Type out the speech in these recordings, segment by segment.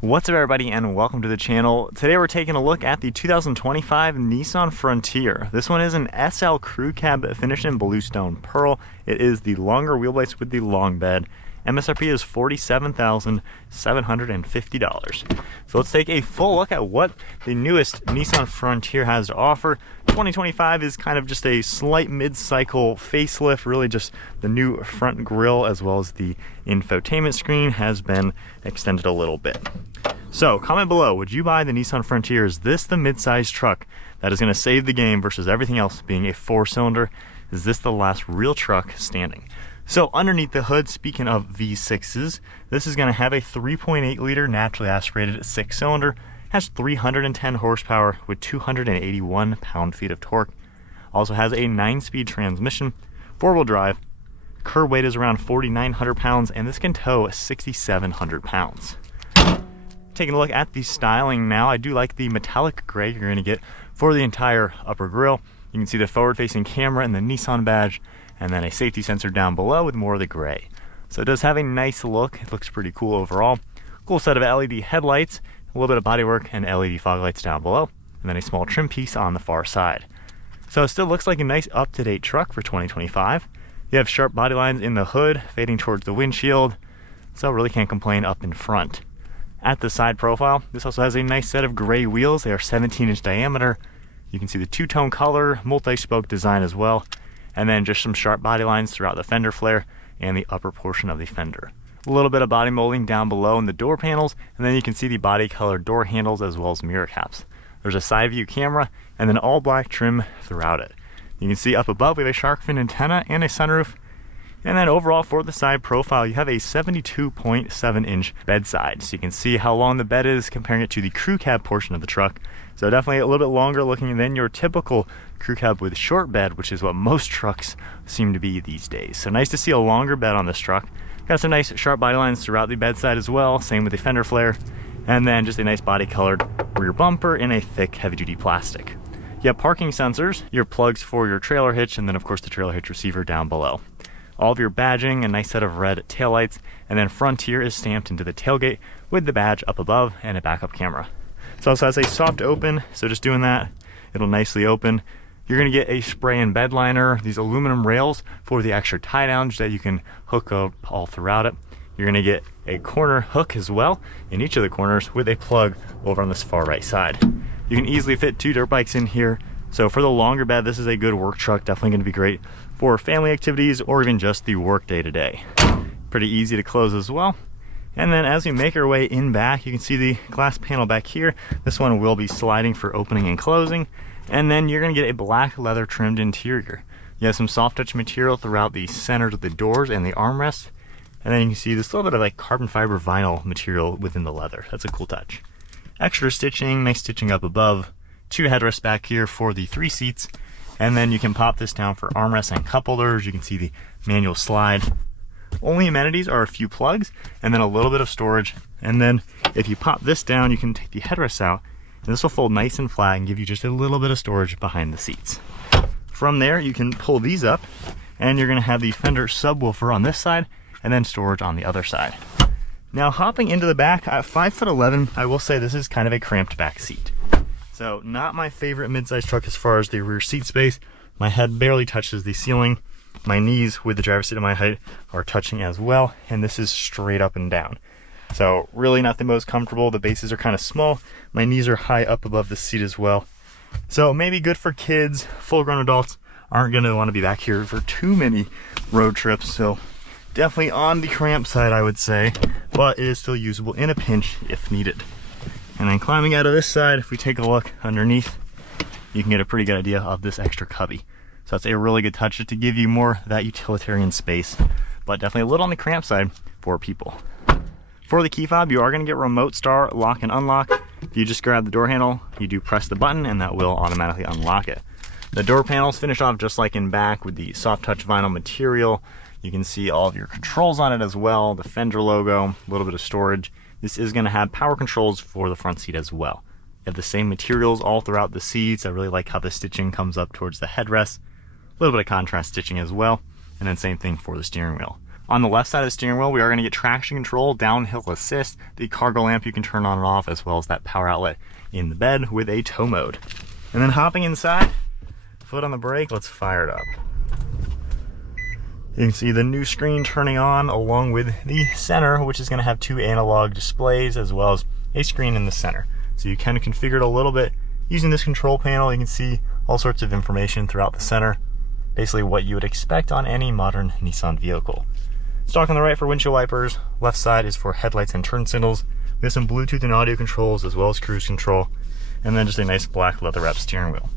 What's up everybody and welcome to the channel. Today we're taking a look at the 2025 Nissan Frontier. This one is an SL crew cab finished in Bluestone Pearl. It is the longer wheelbase with the long bed. MSRP is $47,750. So let's take a full look at what the newest Nissan Frontier has to offer. 2025 is kind of just a slight mid-cycle facelift, really just the new front grille as well as the infotainment screen has been extended a little bit. So comment below, would you buy the Nissan Frontier? Is this the mid-sized truck that is going to save the game versus everything else being a 4-cylinder? Is this the last real truck standing? So underneath the hood, speaking of V6s, this is going to have a 3.8 liter naturally aspirated 6-cylinder, has 310 horsepower with 281 pound-feet of torque. Also has a 9-speed transmission, 4-wheel drive. Curb weight is around 4,900 pounds, and this can tow 6,700 pounds. Taking a look at the styling now, I do like the metallic gray you're going to get for the entire upper grille. You can see the forward-facing camera and the Nissan badge, and then a safety sensor down below with more of the gray. So it does have a nice look. It looks pretty cool overall. Cool set of LED headlights, a little bit of bodywork and LED fog lights down below, and then a small trim piece on the far side. So it still looks like a nice up-to-date truck for 2025. You have sharp body lines in the hood, fading towards the windshield, so really can't complain up in front. At the side profile, this also has a nice set of gray wheels. They are 17-inch diameter. You can see the two-tone color, multi-spoke design as well, and then just some sharp body lines throughout the fender flare and the upper portion of the fender. A little bit of body molding down below in the door panels, and then you can see the body colored door handles as well as mirror caps. There's a side view camera and then all black trim throughout it. You can see up above we have a shark fin antenna and a sunroof. And then overall for the side profile, you have a 72.7-inch bedside. So you can see how long the bed is comparing it to the crew cab portion of the truck. So definitely a little bit longer looking than your typical crew cab with short bed, which is what most trucks seem to be these days. So nice to see a longer bed on this truck. Got some nice sharp body lines throughout the bedside as well. Same with the fender flare. And then just a nice body colored rear bumper in a thick heavy duty plastic. You have parking sensors, your plugs for your trailer hitch, and then of course the trailer hitch receiver down below. All of your badging, a nice set of red taillights, and then Frontier is stamped into the tailgate with the badge up above and a backup camera. It also has a soft open, so just doing that, it'll nicely open. You're going to get a spray and bed liner, these aluminum rails for the extra tie downs that you can hook up all throughout it. You're going to get a corner hook as well in each of the corners with a plug over on this far right side. You can easily fit 2 dirt bikes in here. So for the longer bed, this is a good work truck, definitely going to be great for family activities or even just the work day to day. Pretty easy to close as well. And then as we make our way in back, you can see the glass panel back here. This one will be sliding for opening and closing. And then you're going to get a black leather trimmed interior. You have some soft touch material throughout the centers of the doors and the armrests. And then you can see this little bit of like carbon fiber vinyl material within the leather. That's a cool touch. Extra stitching, nice stitching up above. 2 headrests back here for the 3 seats. And then you can pop this down for armrests and cup holders. You can see the manual slide. Only amenities are a few plugs and then a little bit of storage. And then if you pop this down, you can take the headrests out and this will fold nice and flat and give you just a little bit of storage behind the seats. From there, you can pull these up and you're going to have the Fender subwoofer on this side and then storage on the other side. Now hopping into the back at 5'11", I will say this is kind of a cramped back seat. So not my favorite midsize truck as far as the rear seat space. My head barely touches the ceiling. My knees with the driver's seat at my height are touching as well. And this is straight up and down. So really not the most comfortable. The bases are kind of small. My knees are high up above the seat as well. So maybe good for kids. Full-grown adults aren't going to want to be back here for too many road trips. So definitely on the cramped side, I would say. But it is still usable in a pinch if needed. And then climbing out of this side, if we take a look underneath, you can get a pretty good idea of this extra cubby. So that's a really good touch just to give you more of that utilitarian space, but definitely a little on the cramped side for people. For the key fob, you are going to get remote start, lock and unlock. If you just grab the door handle, you do press the button and that will automatically unlock it. The door panels finish off just like in back with the soft touch vinyl material. You can see all of your controls on it as well, the Fender logo, a little bit of storage. This is going to have power controls for the front seat as well. You have the same materials all throughout the seats. I really like how the stitching comes up towards the headrest. A little bit of contrast stitching as well. And then same thing for the steering wheel. On the left side of the steering wheel, we are going to get traction control, downhill assist, the cargo lamp you can turn on and off, as well as that power outlet in the bed with a tow mode. And then hopping inside, foot on the brake, let's fire it up. You can see the new screen turning on along with the center, which is going to have 2 analog displays as well as a screen in the center. So you can configure it a little bit using this control panel. You can see all sorts of information throughout the center, basically what you would expect on any modern Nissan vehicle. Stock on the right for windshield wipers, left side is for headlights and turn signals. We have some Bluetooth and audio controls as well as cruise control, and then just a nice black leather wrapped steering wheel.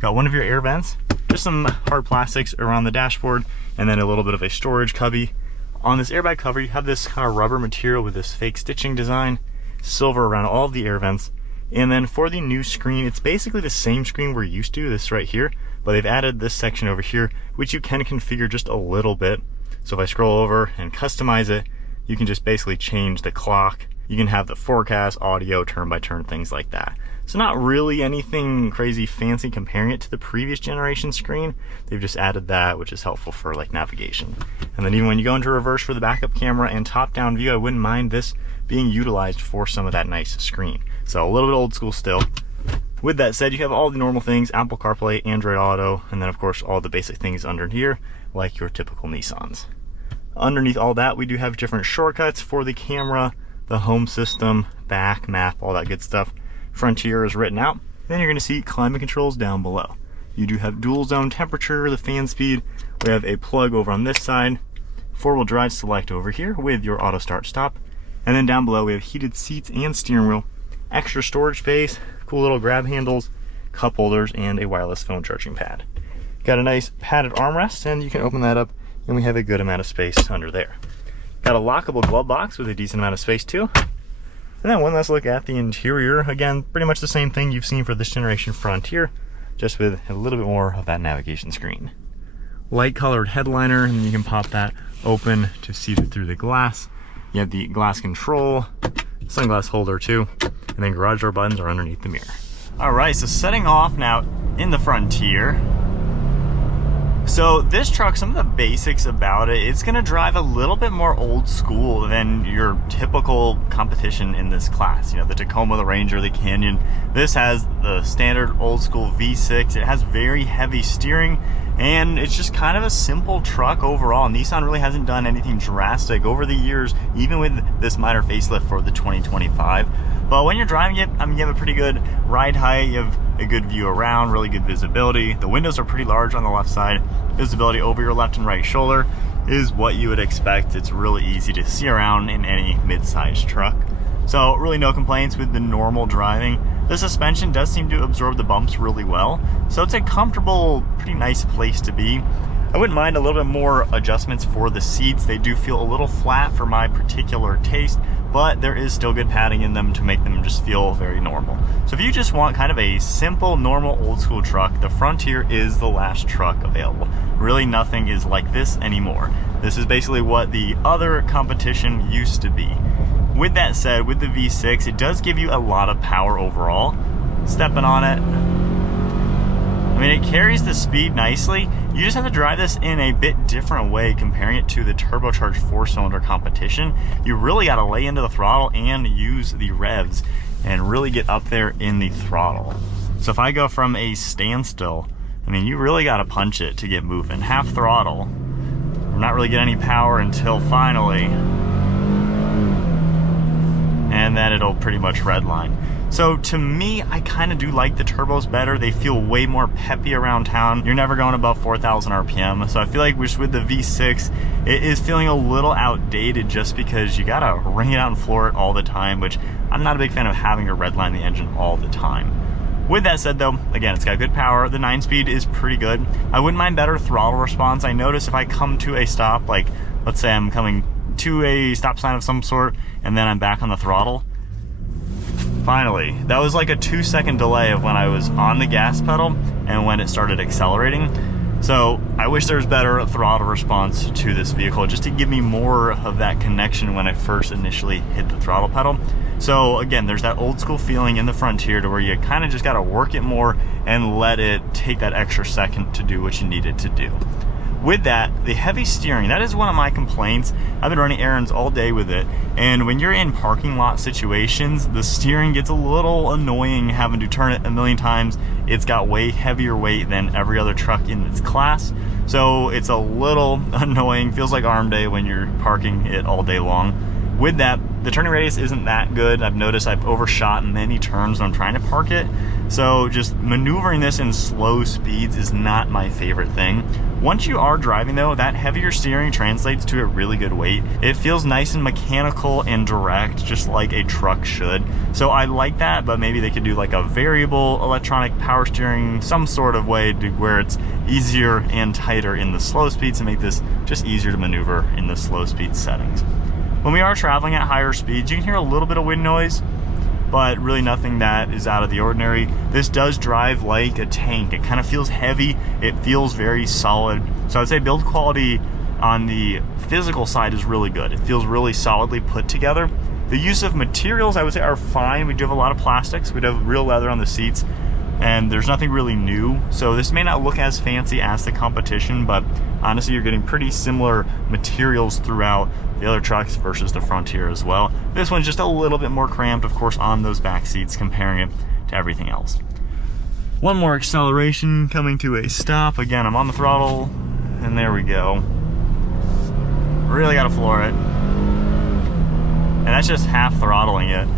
Got one of your air vents, just some hard plastics around the dashboard, and then a little bit of a storage cubby. On this airbag cover, you have this kind of rubber material with this fake stitching design, silver around all of the air vents. And then for the new screen, it's basically the same screen we're used to, this right here, but they've added this section over here, which you can configure just a little bit. So if I scroll over and customize it, you can just basically change the clock. You can have the forecast, audio, turn by turn, things like that. So not really anything crazy fancy comparing it to the previous generation screen. They've just added that, which is helpful for like navigation. And then even when you go into reverse for the backup camera and top-down view, I wouldn't mind this being utilized for some of that nice screen. So a little bit old school still. With that said, you have all the normal things, Apple CarPlay, Android Auto, and then of course all the basic things under here, like your typical Nissans. Underneath all that, we do have different shortcuts for the camera, the home system, back, map, all that good stuff. Frontier is written out. Then you're going to see climate controls down below. You do have dual zone temperature, the fan speed. We have a plug over on this side. 4-wheel drive select over here with your auto start stop. And then down below we have heated seats and steering wheel. Extra storage space, cool little grab handles, cup holders, and a wireless phone charging pad. Got a nice padded armrest, and you can open that up and we have a good amount of space under there. Got a lockable glove box with a decent amount of space too. And then one last look at the interior. Again, pretty much the same thing you've seen for this generation Frontier, just with a little bit more of that navigation screen. Light colored headliner, and you can pop that open to see through the glass. You have the glass control, sunglass holder too, and then garage door buttons are underneath the mirror. All right, so setting off now in the Frontier. So this truck, some of the basics about it, it's gonna drive a little bit more old school than your typical competition in this class. You know, the Tacoma, the Ranger, the Canyon. This has the standard old school V6. It has very heavy steering, and it's just kind of a simple truck overall. Nissan really hasn't done anything drastic over the years, even with this minor facelift for the 2025. But when you're driving it, I mean, you have a pretty good ride height, you have a good view around, really good visibility. The windows are pretty large on the left side. Visibility over your left and right shoulder is what you would expect. It's really easy to see around in any mid-sized truck. So really no complaints with the normal driving. The suspension does seem to absorb the bumps really well. So it's a comfortable, pretty nice place to be. I wouldn't mind a little bit more adjustments for the seats. They do feel a little flat for my particular taste, but there is still good padding in them to make them just feel very normal. So if you just want kind of a simple, normal, old school truck, the Frontier is the last truck available. Really nothing is like this anymore. This is basically what the other competition used to be. With that said, with the V6, it does give you a lot of power overall. Stepping on it, I mean, it carries the speed nicely. You just have to drive this in a bit different way comparing it to the turbocharged 4-cylinder competition. You really got to lay into the throttle and use the revs and really get up there in the throttle. So if I go from a standstill, I mean, you really got to punch it to get moving. Half throttle, not really get any power until finally, and then it'll pretty much redline. So to me, I kind of do like the turbos better. They feel way more peppy around town. You're never going above 4,000 RPM. So I feel like with the V6, it is feeling a little outdated just because you gotta ring it out and floor it all the time, which I'm not a big fan of having to redline the engine all the time. With that said though, again, it's got good power. The 9-speed is pretty good. I wouldn't mind better throttle response. I notice if I come to a stop, like let's say I'm coming to a stop sign of some sort and then I'm back on the throttle, finally, that was like a 2-second delay of when I was on the gas pedal and when it started accelerating. So I wish there was better throttle response to this vehicle just to give me more of that connection when I first initially hit the throttle pedal. So again, there's that old school feeling in the Frontier to where you kind of just got to work it more and let it take that extra second to do what you need it to do. With that, the heavy steering, that is one of my complaints. I've been running errands all day with it, and when you're in parking lot situations, the steering gets a little annoying having to turn it a million times. It's got way heavier weight than every other truck in its class, so it's a little annoying. Feels like arm day when you're parking it all day long. With that, the turning radius isn't that good. I've noticed I've overshot many turns when I'm trying to park it. So just maneuvering this in slow speeds is not my favorite thing. Once you are driving though, that heavier steering translates to a really good weight. It feels nice and mechanical and direct, just like a truck should. So I like that, but maybe they could do like a variable electronic power steering, some sort of way to where it's easier and tighter in the slow speeds to make this just easier to maneuver in the slow speed settings. When we are traveling at higher speeds, you can hear a little bit of wind noise, but really nothing that is out of the ordinary. This does drive like a tank. It kind of feels heavy. It feels very solid. So I'd say build quality on the physical side is really good. It feels really solidly put together. The use of materials, I would say, are fine. We do have a lot of plastics. We do have real leather on the seats, and there's nothing really new. So this may not look as fancy as the competition, but honestly, you're getting pretty similar materials throughout the other trucks versus the Frontier as well. This one's just a little bit more cramped, of course, on those back seats, comparing it to everything else. One more acceleration coming to a stop. Again, I'm on the throttle, and there we go. Really gotta floor it. And that's just half throttling it.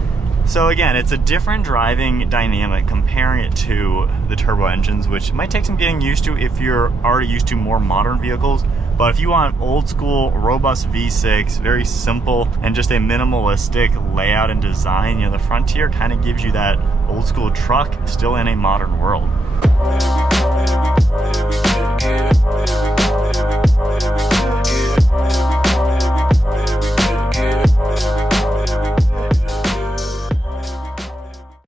So again, it's a different driving dynamic comparing it to the turbo engines, which might take some getting used to if you're already used to more modern vehicles. But if you want old school, robust V6, very simple, and just a minimalistic layout and design, you know, the Frontier kind of gives you that old school truck still in a modern world.